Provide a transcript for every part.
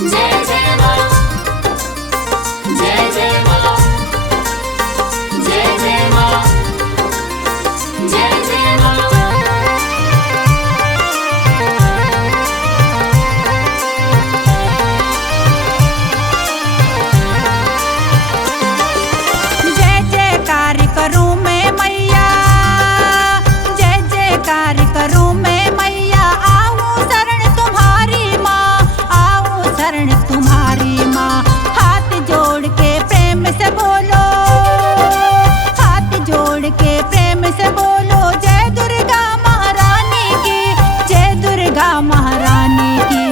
जय जय माँ, जय जय माँ, जय जय माँ, जय जय माँ। जय जयकार करूं मैं मैया, जय जयकार करूं मैं मैया। आऊं शरण तुम्हारी माँ, आऊं शरण तुम्हारी माँ। हाथ जोड़ के प्रेम से बोलो, हाथ जोड़ के प्रेम से बोलो। जय दुर्गा महारानी की, जय दुर्गा महारानी की।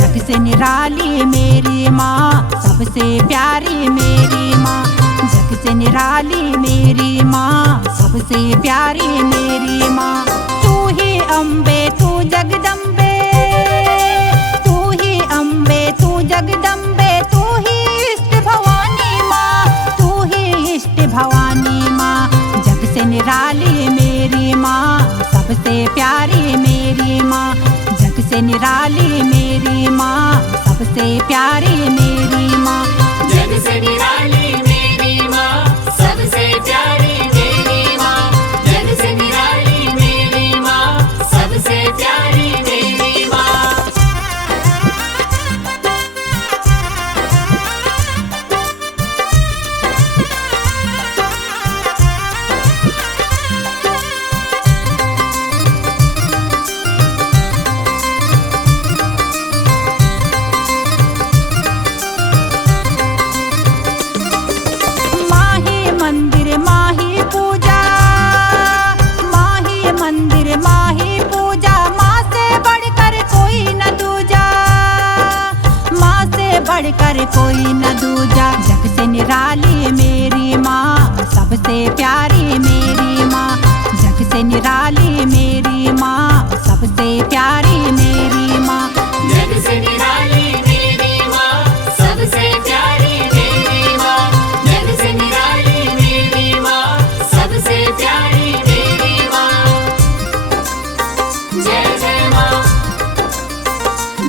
जग से निराली मेरी माँ, सबसे प्यारी मेरी माँ। जग से निराली मेरी माँ, सबसे प्यारी मेरी माँ। तू ही अम्बे तू जगदम्बे, तू ही अम्बे तू जगदम्बे। तू ही इष्ट भवानी माँ, तू ही इष्ट भवानी माँ। जग से निराली मेरी माँ, सबसे प्यारी मेरी माँ। जग से निराली मेरी माँ, सबसे प्यारी मेरी माँ। जग से निराली मेरी माँ, सबसे प्यारी मेरी माँ। जग से निराली मेरी माँ, सबसे प्यारी मेरी माँ। माही मंदिर माही पूजा, माही मंदिर माही पूजा। माँ से बढ़कर कोई न दूजा, माँ से बढ़कर कोई न दूजा। जग से निराली मेरी माँ, सबसे प्यारी मेरी माँ। जग से निराली मेरी माँ, सबसे प्यारी मेरी माँ। जग से निराली मेरी माँ, सबसे प्यारी मेरी माँ। जग से निराली मेरी माँ, सबसे प्यारी मेरी माँ। जय जय माँ,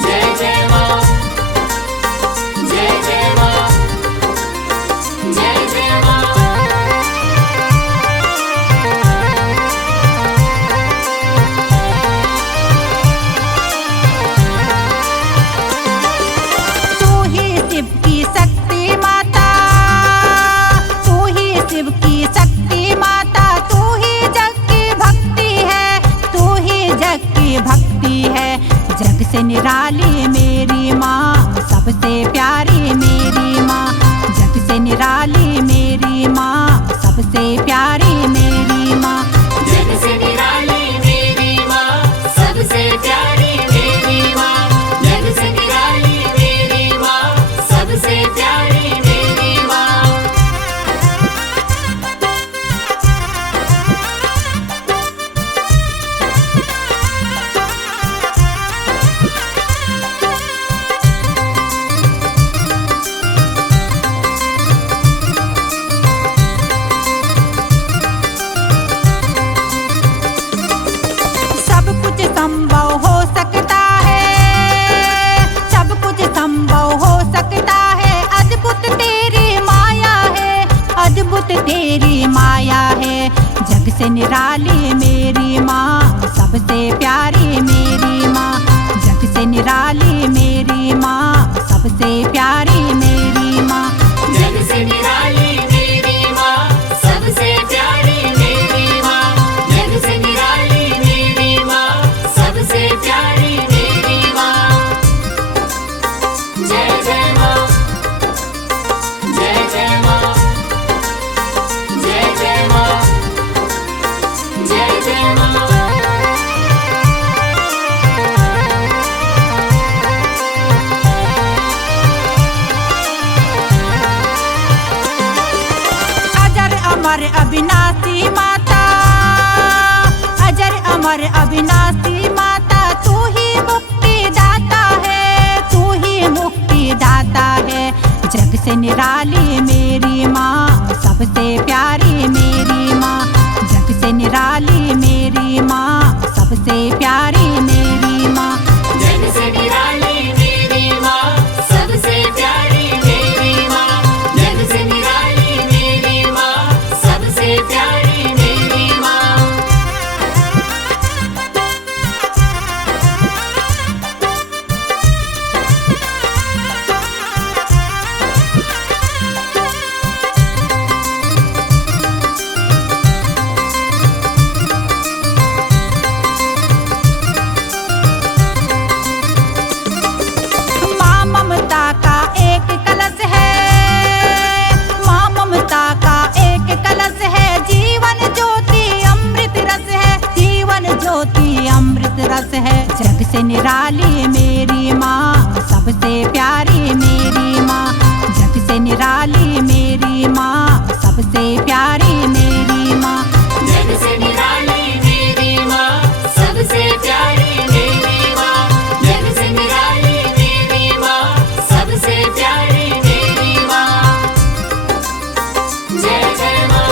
जय जय माँ, जय जय माँ, जय जय माँ। तू ही शिव की शक्ति माता, तू ही शिव की शक्ति माता। तू ही जग की भक्ति है, तू ही जग की भक्ति है। जग से निराली मेरी माँ, सबसे प्यारी मेरी माँ। जग से निराली मेरी माँ, सबसे प्यारी मेरी माँ। जग से निराली मेरी माँ, सबसे प्यारी मेरी माँ। जग से निराली मेरी माँ, सबसे प्यारी मेरी माँ। सब कुछ संभव हो सकता है, सब कुछ संभव हो सकता है। अद्भुत तेरी माया है, अद्भुत तेरी माया है। जग से निराली मेरी माँ, सबसे प्यारी मेरी माँ। जग से निराली मेरी माँ, सबसे प्यारी मेरी माँ। जग से निराली मेरी माँ, सबसे प्यारी मेरी माँ। जग से निराली मेरी माँ, सबसे प्यारी मेरी माँ। जय जय माँ, जय जय माँ, जय जय माँ, जय जय माँ। अजर अमर अविनाशी माता, अजर अमर अविनाशी माता। तू ही मुक्ति दाता है, तू ही मुक्ति दाता है। जग से निराली मेरी माँ, सबसे प्यारी मेरी माँ। जग से निराली मेरी माँ, सबसे प्यारी मेरी माँ। जग से निराली मेरी माँ, रस है। जग से निराली मेरी माँ, सबसे प्यारी मेरी माँ। जग से निराली मेरी माँ, सबसे प्यारी मेरी माँ। जग से निराली मेरी माँ, सबसे प्यारी मेरी माँ। जग से निराली मेरी माँ, सबसे प्यारी मेरी माँ। जय जय माँ,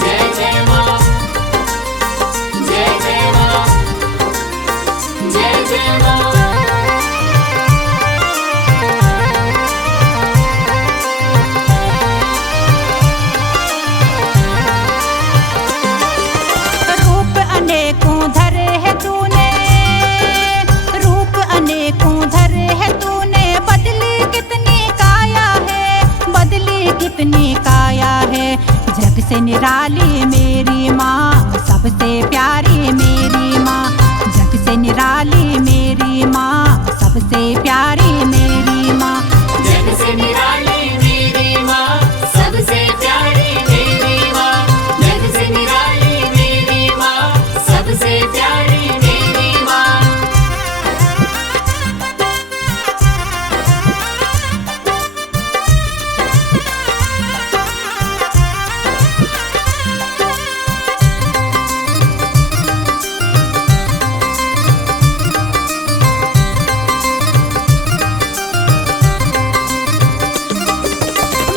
जय जय माँ, जय जय माँ, जय जय माँ। रूप अनेकों धरे है तूने, रूप अनेकों धरे है तूने। बदली कितनी काया है, बदली कितनी काया है। जग से निराली मेरी माँ, सबसे प्यारी मेरी माँ। जग से निराली मेरी माँ, सबसे प्यारी मेरी माँ। जग से निराली मेरी माँ, सबसे प्यारी मेरी माँ। जग से निराली मेरी माँ, सबसे प्यारी मेरी माँ।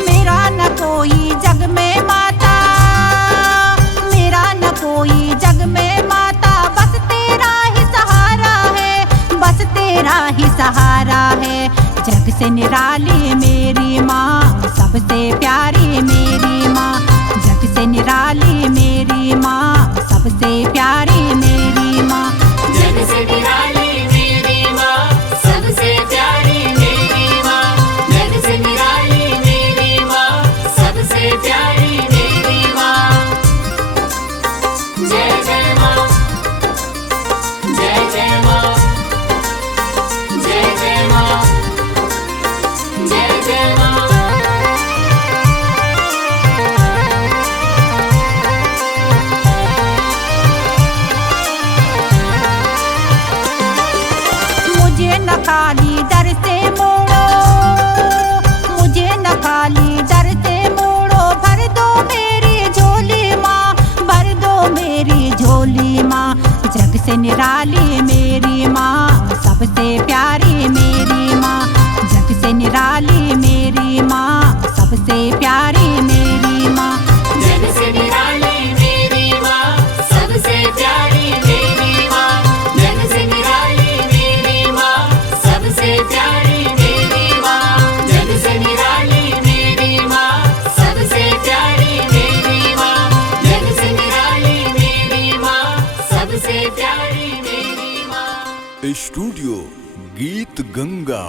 मेरा न कोई जग में माता, मेरा न कोई जग में माता। बस तेरा ही सहारा है, बस तेरा ही सहारा है। जग से निराली मेरी माँ, सबसे प्यारी मेरी माँ। जग से निराली मेरी माँ, सबसे प्यारी मेरी माँ। जग से निराली मेरी माँ, सबसे प्यारी मेरी माँ। जग से निराली मेरी माँ, सबसे प्यारी मेरी माँ। जय जय माँ, जय जय माँ, जय जय माँ, जय जय माँ। मुझे न खाली दर से मोड़ो, मुझे न खाली दर से मोड़ो। भर दो मेरी झोली माँ, भर दो मेरी झोली माँ। जग से निराली मेरी माँ, सबसे प्यारी मेरी माँ। जग से निराली मेरी माँ, सबसे प्यारी मेरी माँ। जग से निराली मेरी माँ, सबसे प्यारी मेरी माँ। जग से निराली मेरी माँ, सबसे प्यारी मेरी माँ। जग से निराली मेरी माँ, सबसे प्यारी मेरी माँ। जग से निराली मेरी माँ, सबसे प्यारी मेरी माँ। स्टूडियो गीत गंगा।